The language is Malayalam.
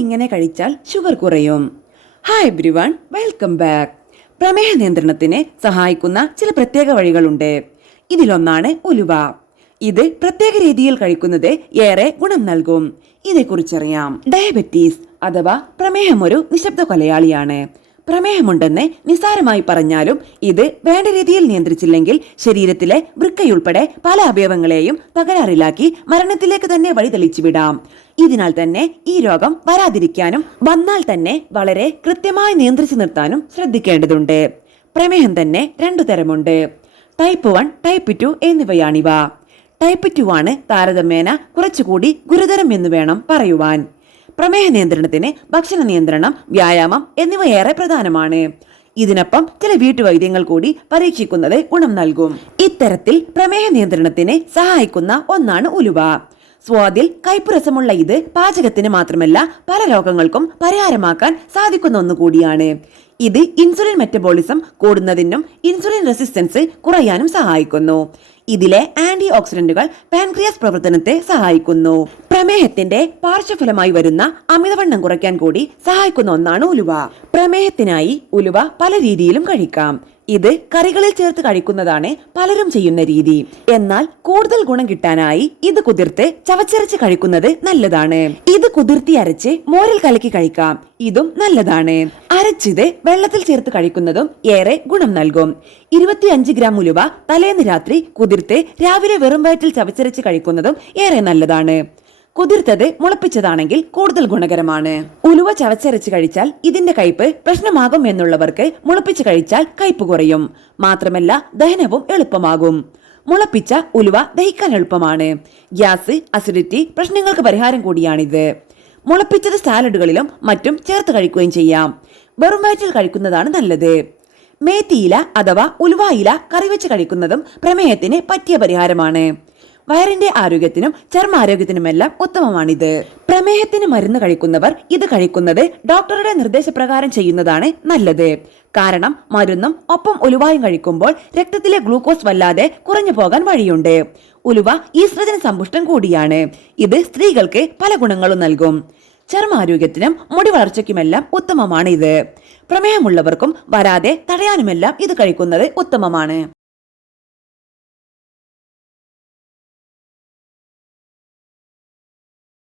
ഇങ്ങനെ കഴിച്ചാൽ ഷുഗർ കുറയും. Hi everyone, welcome back. പ്രമേഹ നിയന്ത്രണത്തിന് സഹായിക്കുന്ന ചില പ്രത്യേക വഴികളുണ്ട്. ഇതിലൊന്നാണ് ഉലുവ. ഇത് പ്രത്യേക രീതിയിൽ കഴിക്കുന്നത് ഏറെ ഗുണം നൽകും. ഇതേക്കുറിച്ചറിയാം. ഡയബറ്റീസ് അഥവാ പ്രമേഹം ഒരു നിശബ്ദ കൊലയാളിയാണ്. പ്രമേഹമുണ്ടെന്ന് നിസ്സാരമായി പറഞ്ഞാലും ഇത് വേണ്ട രീതിയിൽ നിയന്ത്രിച്ചില്ലെങ്കിൽ ശരീരത്തിലെ വൃക്കയുൾപ്പെടെ പല അവയവങ്ങളെയും തകരാറിലാക്കി മരണത്തിലേക്ക് തന്നെ വഴിതെളിച്ചുവിടാം. ഇതിനാൽ തന്നെ ഈ രോഗം വരാതിരിക്കാനും വന്നാൽ തന്നെ വളരെ കൃത്യമായി നിയന്ത്രിച്ചു നിർത്താനും ശ്രദ്ധിക്കേണ്ടതുണ്ട്. പ്രമേഹം തന്നെ 2 തരമുണ്ട്. ടൈപ്പ് 1, ടൈപ്പ് 2 എന്നിവയാണിവ. ടൈപ്പ് 2 ആണ് താരതമ്യേന കുറച്ചുകൂടി ഗുരുതരം എന്ന് വേണം പറയുവാൻ. പ്രമേഹ നിയന്ത്രണത്തിന് ഭക്ഷണ നിയന്ത്രണം, വ്യായാമം എന്നിവ ഏറെ പ്രധാനമാണ്. ഇതിനൊപ്പം ചില വീട്ടുവൈദ്യങ്ങൾ കൂടി പരീക്ഷിക്കുന്നത് ഗുണം നൽകും. ഇത്തരത്തിൽ പ്രമേഹ നിയന്ത്രണത്തിന് സഹായിക്കുന്ന ഒന്നാണ് ഉലുവ. സ്വാദിൽ കയ്പുരസമുള്ള ഇത് പാചകത്തിന് മാത്രമല്ല പല രോഗങ്ങൾക്കും പരിഹാരമാക്കാൻ സാധിക്കുന്ന ഒന്നുകൂടിയാണ്. ഇത് ഇൻസുലിൻ മെറ്റബോളിസം കൂടുന്നതിനും ഇൻസുലിൻ റെസിസ്റ്റൻസ് കുറയാനും സഹായിക്കുന്നു. ഇതിലെ ആന്റി ഓക്സിഡന്റുകൾ പാൻക്രിയാസ് പ്രവർത്തനത്തെ സഹായിക്കുന്നു. പ്രമേഹത്തിന്റെ പാർശ്വഫലമായി വരുന്ന അമിതവണ്ണം കുറയ്ക്കാൻ കൂടി സഹായിക്കുന്ന ഒന്നാണ് ഉലുവ. പ്രമേഹത്തിനായി ഉലുവ പല രീതിയിലും കഴിക്കാം. ഇത് കറികളിൽ ചേർത്ത് കഴിക്കുന്നതാണ് പലരും ചെയ്യുന്ന രീതി. എന്നാൽ കൂടുതൽ ഗുണം കിട്ടാനായി ഇത് കുതിർത്ത് ചവച്ചരച്ച് കഴിക്കുന്നത് നല്ലതാണ്. ഇത് കുതിർത്തി അരച്ച് മോരിൽ കലക്കി കഴിക്കാം. ഇതും നല്ലതാണ്. അരച്ചിത് വെള്ളത്തിൽ ചേർത്ത് കഴിക്കുന്നതും ഏറെ ഗുണം നൽകും. 25 ഗ്രാം ഉലുവ തലേന്ന് രാത്രി കുതിർത്ത് രാവിലെ വെറും വയറ്റിൽ ചവച്ചരച്ച് കഴിക്കുന്നതും ഏറെ നല്ലതാണ്. കുതിർത്തത് മുളപ്പിച്ചതാണെങ്കിൽ കൂടുതൽ ഗുണകരമാണ്. ഉലുവ ചവച്ചരച്ച് കഴിച്ചാൽ ഇതിന്റെ കയ്പ് പ്രശ്നമാകും എന്നുള്ളവർക്ക് മുളപ്പിച്ച് കഴിച്ചാൽ കയ്പ് കുറയും. മാത്രമല്ല ദഹനവും എളുപ്പമാകും. മുളപ്പിച്ച ഉലുവ ദഹിക്കാൻ എളുപ്പമാണ്. ഗ്യാസ്, അസിഡിറ്റി പ്രശ്നങ്ങൾക്ക് പരിഹാരം കൂടിയാണിത്. മുളപ്പിച്ചത് സാലഡുകളിലും മറ്റും ചേർത്ത് കഴിക്കുകയും ചെയ്യാം. വെറും വയറ്റിൽ കഴിക്കുന്നതാണ് നല്ലത്. മേത്തിയില അഥവാ ഉലുവ ഇല കറിവെച്ച് കഴിക്കുന്നതും പ്രമേഹത്തിന് പറ്റിയ പരിഹാരമാണ്. വയറിന്റെ ആരോഗ്യത്തിനും ചർമ്മാരോഗ്യത്തിനുമെല്ലാം ഉത്തമമാണിത്. പ്രമേഹത്തിന് മരുന്ന് കഴിക്കുന്നവർ ഇത് കഴിക്കുന്നത് ഡോക്ടറുടെ നിർദ്ദേശപ്രകാരം ചെയ്യുന്നതാണ് നല്ലത്. കാരണം മരുന്നും ഒപ്പം ഉലുവായും കഴിക്കുമ്പോൾ രക്തത്തിലെ ഗ്ലൂക്കോസ് വല്ലാതെ കുറഞ്ഞു പോകാൻ വഴിയുണ്ട്. ഉലുവ ഈസ്ട്രജൻ സമ്പുഷ്ടം കൂടിയാണ്. ഇത് സ്ത്രീകൾക്ക് പല ഗുണങ്ങളും നൽകും. ചർമ്മാരോഗ്യത്തിനും മുടി വളർച്ചയ്ക്കുമെല്ലാം ഉത്തമമാണ് ഇത്. പ്രമേഹമുള്ളവർക്കും വരാതെ തടയാനുമെല്ലാം ഇത് കഴിക്കുന്നത് ഉത്തമമാണ്.